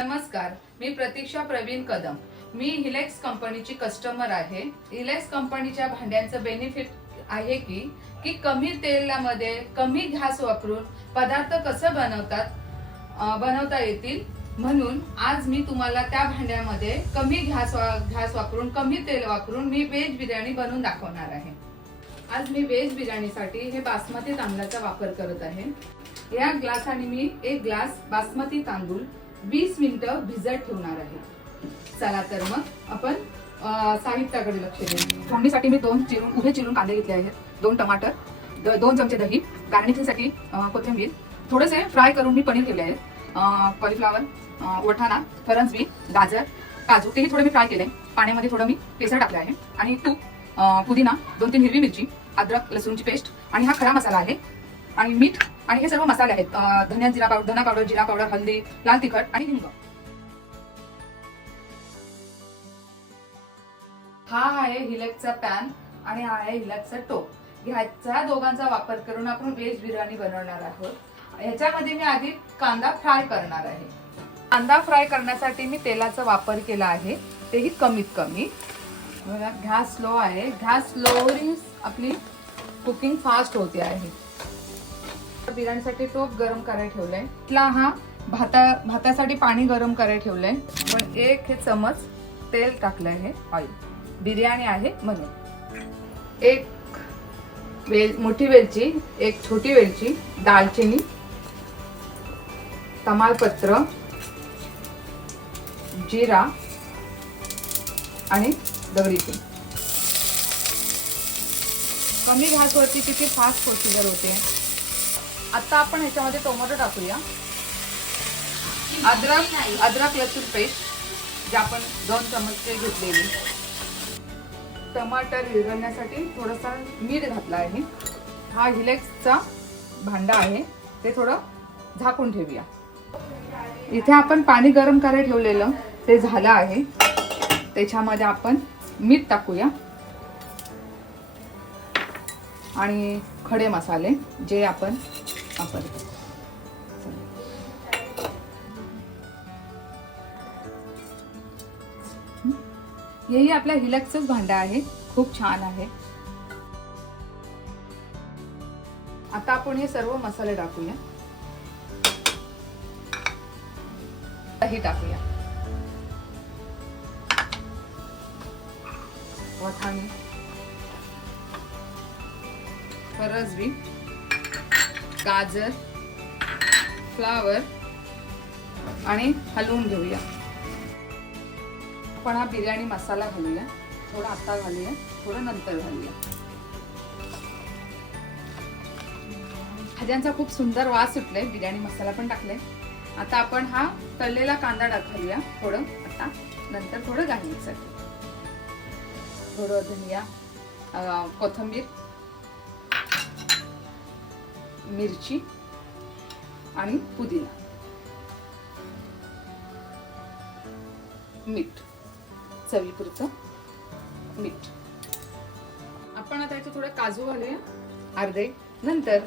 नमस्कार, मी प्रतीक्षा प्रवीण कदम. मी हिलेक्स कंपनीची कस्टमर आहे. हिलेक्स कंपनीच्या भांड्यांचं बेनिफिट आहे की कमी तेलामध्ये कमी गॅस वापरून पदार्थ कसे बनवता येतील. म्हणून आज मी तुम्हाला त्या भांड्यामध्ये कमी गॅस वापरून कमी तेल वापरून मी व्हेज बिर्याणी बनवून दाखवणार आहे. आज मी व्हेज बिर्याणीसाठी हे बासमती तांदळाचा वापर करत आहे. या ग्लासाने मी एक ग्लास बासमती तांदूळ 20 मिनिटं भिजत ठेवणार आहे. चला तर मग आपण साहित्याकडे लक्ष देऊ. फोडणीसाठी मी उभे चिरून कांदे घेतले आहेत, 2 टमाटर, 2 चमचे दही, गार्निशिंगसाठी कोथिंबीर, थोडेसे फ्राय करून मी पनीर केले आहेत, कॉलीफ्लॉवर, वटाणा, फरसबी, गाजर, काजू तेही थोडे मी फ्राय केले. पाण्यामध्ये थोडं मी केसर टाकले आहे आणि तूप, पुदिना, 2-3 हिरवी मिरची, अद्रक लसूणची पेस्ट आणि हा खडा मसाला आहे आणि मीठ आणि हे सर्व मसाले आहेत. धना पावडर, जिरा पावडर, हल्दी, लाल तिखट आणि हिंग. हा आहे हिलेक्सचा पॅन आणि हा आहे हिलेक्सचा टोप. ह्याच्या दोघांचा वापर करून आपण व्हेज बिर्याणी बनवणार आहोत. ह्याच्यामध्ये मी आधी कांदा फ्राय करणार आहे. कांदा फ्राय करण्यासाठी मी तेलाचा वापर केला आहे, तेही कमीत कमी. गॅस स्लो आहे. गॅस स्लोवरी आपली कुकिंग फास्ट होते आहे. बिर्याणीसाठी टोप गरम करायला ठेवलंय. इथला हा भातासाठी पाणी गरम करायला ठेवलंय. पण 1 चमच तेल टाकलंय. हे ऑइल बिर्याणी आहे म्हणून. 1 मोठी वेलची, 1 छोटी वेलची, दालचिनी, तमालपत्र, जिरा आणि दगडी फूल. कमी गॅसवरती किती फास्ट प्रोसिजर होते. आता आपण ह्याच्यामध्ये टोमॅटो टाकूया. अद्रक लसूण पेस्ट जे आपण 2 चमचे घेतलेली. टमाटर विरघळण्यासाठी थोडासा मीठ घातला आहे. हा हिलेक्सचा भांडा आहे, ते थोडं झाकून ठेवूया. इथे आपण पाणी गरम करायला ठेवलेलं ते झालं आहे. त्याच्यामध्ये आपण मीठ टाकूया आणि खडे मसाले जे आपण वापरतो. हेही आपल्या हिलेक्सच भांडा आहे, खूप छान आहे. आता आपण हे सर्व मसाले टाकूया. दही टाकूया, वटाणे, फरसबी, गाजर, फ्लावर आणि हलवून घेऊया. आपण हा बिर्याणी मसाला घालूया. थोडा आता घालूया, थोडं नंतर घालूया. भाज्यांचा खूप सुंदर वास सुटलाय. बिर्याणी मसाला पण टाकलाय. आता आपण हा तळलेला कांदा घालूया थोडं आता, नंतर थोडं गार्निशिंगसाठी थोडं धनिया, कोथिंबीर, मिरची आणि पुदिना, मीठ, चवीपुरतं मीठ. आपण आता याचं थोडं काजू घालूया अर्धे. नंतर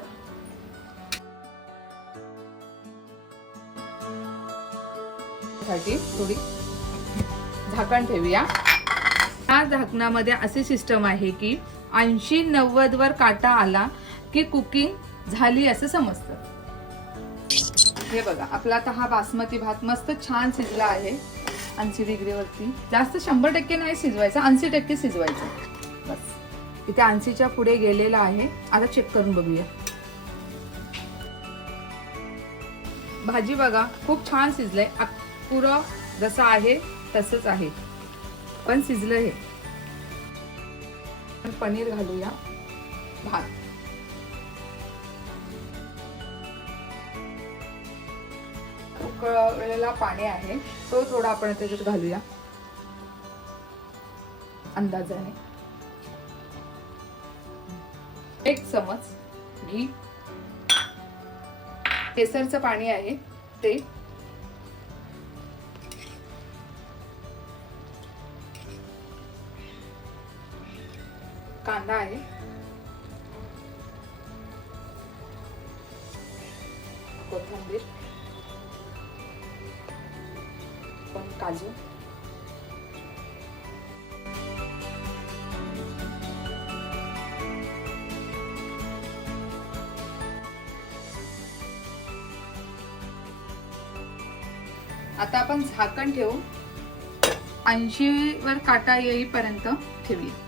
साठी थोडी झाकण ठेवूया. या झाकणामध्ये अशी सिस्टम आहे की 80-90 वर काटा आला की कुकिंग झाली असं समजतं. हे बघा, आपला आता हा बासमती भात मस्त छान शिजला आहे. 80 डिग्रीवरती. जास्त 100% नाही शिजवायचा, 80% शिजवायचं बस. इथे 80च्या पुढे गेलेला आहे. आता चेक करून बघूया. भाजी बघा, खूप छान शिजलंय. पुरं जसं आहे तसंच आहे, पण शिजलं हे. पनीर घालूया. भात, उकळलेला पाणी आहे तो थोडा आपण त्याच्यात घालूया अंदाजाने. 1 चमच घी, केसरचं पाणी आहे ते, कांदा आहे, कोथिंबीर, आपण काजू. आता आपण झाकण ठेवू 80 वर काटा येईपर्यंत ठेवूया.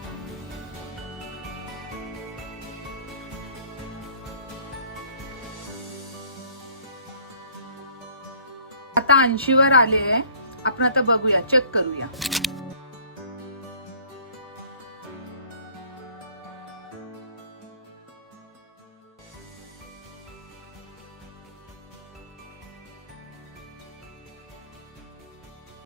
आता 80 वर आले आहे. आपण आता बघूया, चेक करूया.